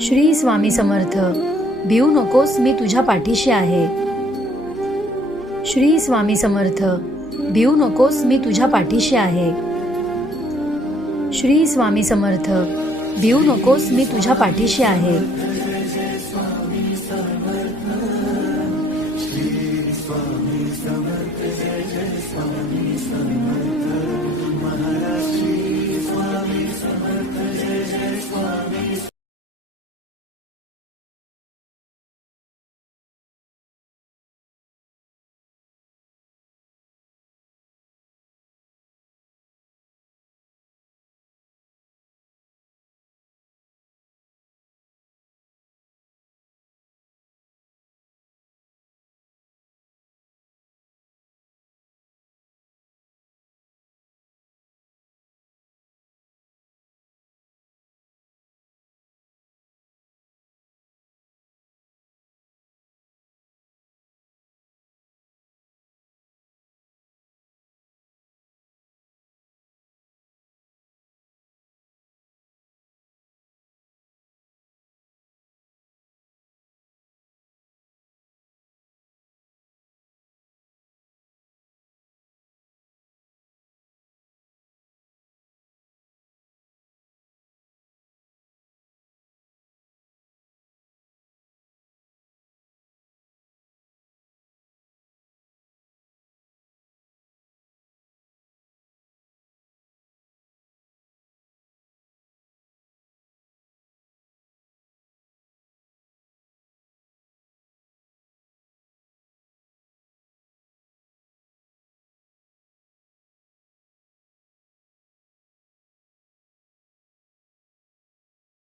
श्री स्वामी समर्थ भिऊ नकोस मी तुझ्या पाठीशी आहे. श्री स्वामी समर्थ भिऊ नकोस मी तुझ्या पाठीशी आहे. श्री स्वामी समर्थ भिऊ नकोस मी तुझ्या पाठीशी आहे. स्वामी समर्थ